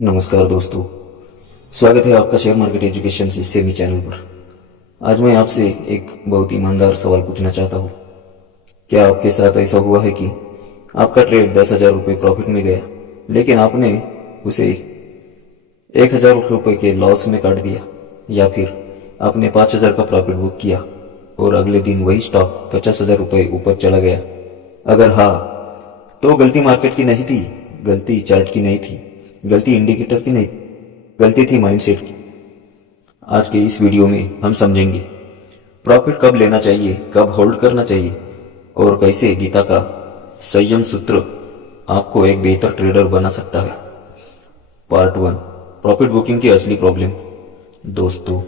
नमस्कार दोस्तों। स्वागत है आपका शेयर मार्केट एजुकेशन से सेमी चैनल पर। आज मैं आपसे एक बहुत ईमानदार सवाल पूछना चाहता हूँ। क्या आपके साथ ऐसा हुआ है कि आपका ट्रेड 10,000 रुपये प्रॉफिट में गया, लेकिन आपने उसे 1,000 रुपये के लॉस में काट दिया, या फिर आपने 5,000 का प्रॉफिट बुक किया और अगले दिन वही स्टॉक 50,000 रुपये ऊपर चला गया? अगर हाँ, तो गलती मार्केट की नहीं थी, गलती चार्ट की नहीं थी, गलती इंडिकेटर की नहीं, गलती थी माइंडसेट की। आज के इस वीडियो में हम समझेंगे प्रॉफिट कब लेना चाहिए, कब होल्ड करना चाहिए, और कैसे गीता का संयम सूत्र आपको एक बेहतर ट्रेडर बना सकता है। पार्ट 1, प्रॉफिट बुकिंग की असली प्रॉब्लम। दोस्तों,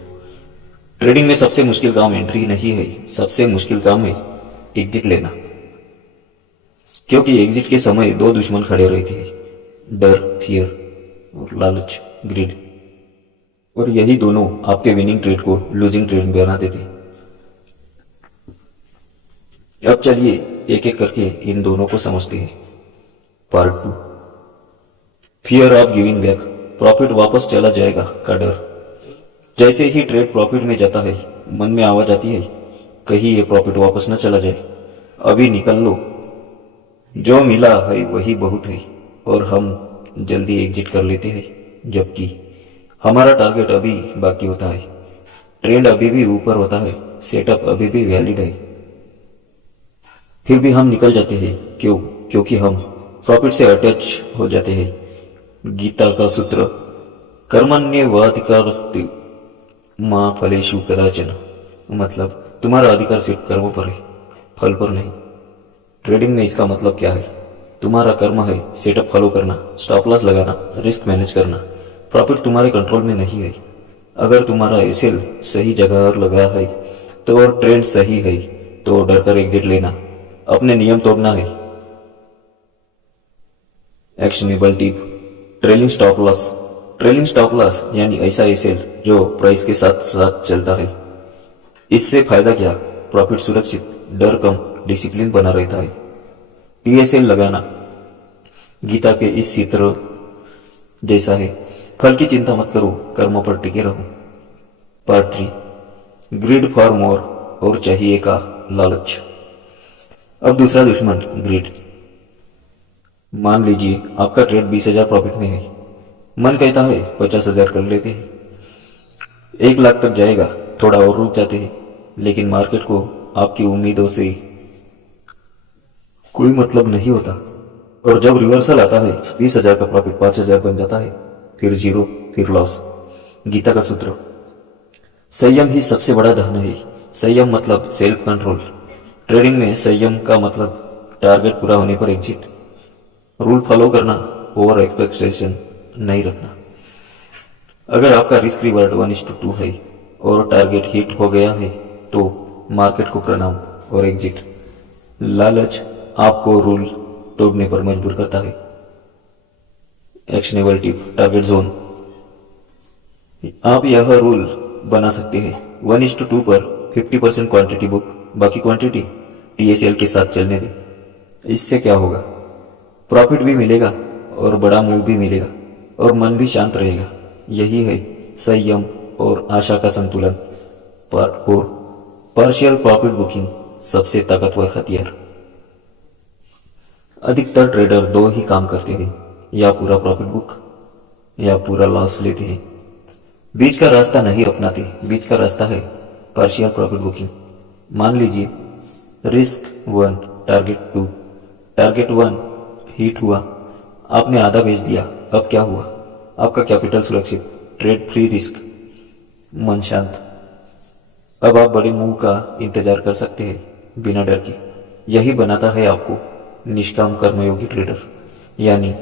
ट्रेडिंग में सबसे मुश्किल काम एंट्री नहीं है, सबसे मुश्किल काम है एग्जिट लेना। क्योंकि एग्जिट के समय दो दुश्मन खड़े रहते हैं, डर, फियर और लालच, ग्रीड। और यही दोनों आपके विनिंग ट्रेड को लूजिंग ट्रेड बना देते। अब चलिए एक एक करके इन दोनों को समझते हैं। Part 2, fear of giving back, profit वापस चला जाएगा का डर। जैसे ही ट्रेड प्रॉफिट में जाता है, मन में आवाज आती है, कहीं ये प्रॉफिट वापस न चला जाए, अभी निकल लो, जो मिला है वही बहुत है। और हम जल्दी एग्जिट कर लेते हैं, जबकि हमारा टारगेट अभी बाकी होता है, ट्रेंड अभी भी ऊपर होता है, सेटअप अभी भी वैलिड है। फिर भी हम निकल जाते हैं। क्यों? क्योंकि हम प्रॉफिट से अटैच हो जाते हैं। गीता का सूत्र, कर्मण्येवाधिकारस्ते मां फलेषु कदाचन, मतलब तुम्हारा अधिकार सिर्फ कर्मों पर है, फल पर नहीं। ट्रेडिंग में इसका मतलब क्या है? तुम्हारा कर्म है सेटअप फॉलो करना, स्टॉप लॉस लगाना, रिस्क मैनेज करना। प्रॉफिट तुम्हारे कंट्रोल में नहीं है। अगर तुम्हारा एसएल सही जगह लगा है तो, और ट्रेंड सही है तो डर कर एग्जिट लेना, अपने नियम तोड़ना है। Actionable tip, trailing stop loss. Trailing stop loss यानी ऐसा एसएल जो प्राइस के साथ साथ चलता है। इससे फायदा क्या? प्रॉफिट सुरक्षित, डर कम, डिसिप्लिन बना रहता है। पीएसएल लगाना गीता के इस सूत्र जैसा है। फल की चिंता मत करो, कर्म पर टिके रहो। पार्ट 3, ग्रीड फॉर मोर, और चाहिए का लालच। अब दूसरा दुश्मन, ग्रीड। मान लीजिए आपका ट्रेड 20,000 प्रॉफिट में है, मन कहता है 50,000 कर लेते हैं, 1 लाख तक जाएगा, थोड़ा और रुक जाते हैं, लेकिन मार्केट को आपकी उम्मीदों से कोई मतलब नहीं होता। और जब रिवर्सल आता है, 20,000 का प्रॉफिट 5,000 बन जाता है, फिर जीरो, फिर लॉस। गीता का सूत्र, संयम ही सबसे बड़ा धन है। संयम मतलब सेल्फ कंट्रोल। ट्रेडिंग में संयम का मतलब टारगेट पूरा होने पर एग्जिट, रूल फॉलो करना, ओवर एक्सपेक्टेशन नहीं रखना। अगर आपका रिस्क रिवार्ड 1:2 है और टारगेट हिट हो गया है तो मार्केट को प्रणाम और एग्जिट। लालच आपको रूल तोड़ने पर मजबूर करता है। Actionable tip, target zone. आप यह रूल बना सकते हैं, 1:2 पर 50% क्वांटिटी बुक, बाकी क्वांटिटी टीएसएल के साथ चलने दें। इससे क्या होगा? प्रॉफिट भी मिलेगा और बड़ा मूव भी मिलेगा, और मन भी शांत रहेगा। यही है संयम और आशा का संतुलन। पार्ट 4, पार्शियल प्रॉफिट बुकिंग, सबसे ताकतवर हथियार। अधिकतर ट्रेडर दो ही काम करते हैं, या पूरा प्रॉफिट बुक या पूरा लॉस लेते हैं। बीच का रास्ता नहीं अपनाते। बीच का रास्ता है पार्शियल प्रॉफिट बुकिंग। मान लीजिए रिस्क 1, टारगेट 2। टारगेट 1 हिट हुआ, आपने आधा बेच दिया। अब क्या हुआ? आपका कैपिटल सुरक्षित, ट्रेड फ्री, रिस्क, मन शांत। अब आप बड़े मूव का इंतजार कर सकते हैं बिना डर के। यही बनाता है आपको निष्काम कर्मयोगी ट्रेडर, यानी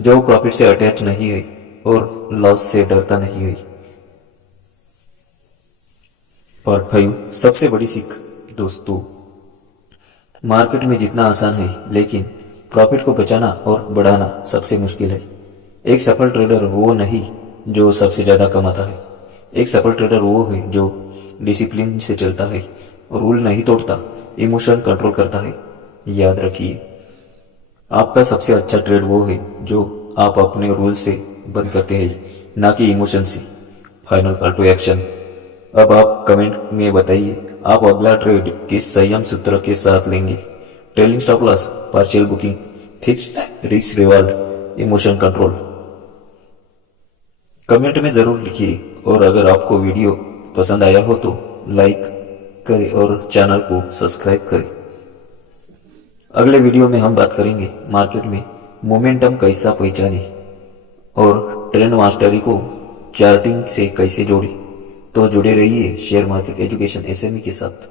जो प्रॉफिट से अटैच नहीं है और लॉस से डरता नहीं है। पार्ट 5, सबसे बड़ी सीख। दोस्तों, मार्केट में जितना आसान है, लेकिन प्रॉफिट को बचाना और बढ़ाना सबसे मुश्किल है। एक सफल ट्रेडर वो नहीं जो सबसे ज्यादा कमाता है। एक सफल ट्रेडर वो है जो डिसिप्लिन से चलता है, रूल नहीं तोड़ता, इमोशन कंट्रोल करता है। याद रखिए, आपका सबसे अच्छा ट्रेड वो है जो आप अपने रूल से बंद करते हैं, ना कि इमोशन से। Final call to action. अब आप कमेंट में बताइए, आप अगला ट्रेड किस संयम सूत्र के साथ लेंगे? Trailing stop loss, partial booking, fixed risk reward, emotion control? Comment में जरूर लिखिए। और अगर आपको वीडियो पसंद आया हो तो लाइक करें और चैनल को सब्सक्राइब करें। अगले वीडियो में हम बात करेंगे मार्केट में मोमेंटम कैसा पहचाने और ट्रेंड मास्टरी को चार्टिंग से कैसे जोड़े। तो जुड़े रहिए शेयर मार्केट एजुकेशन एसएमई के साथ।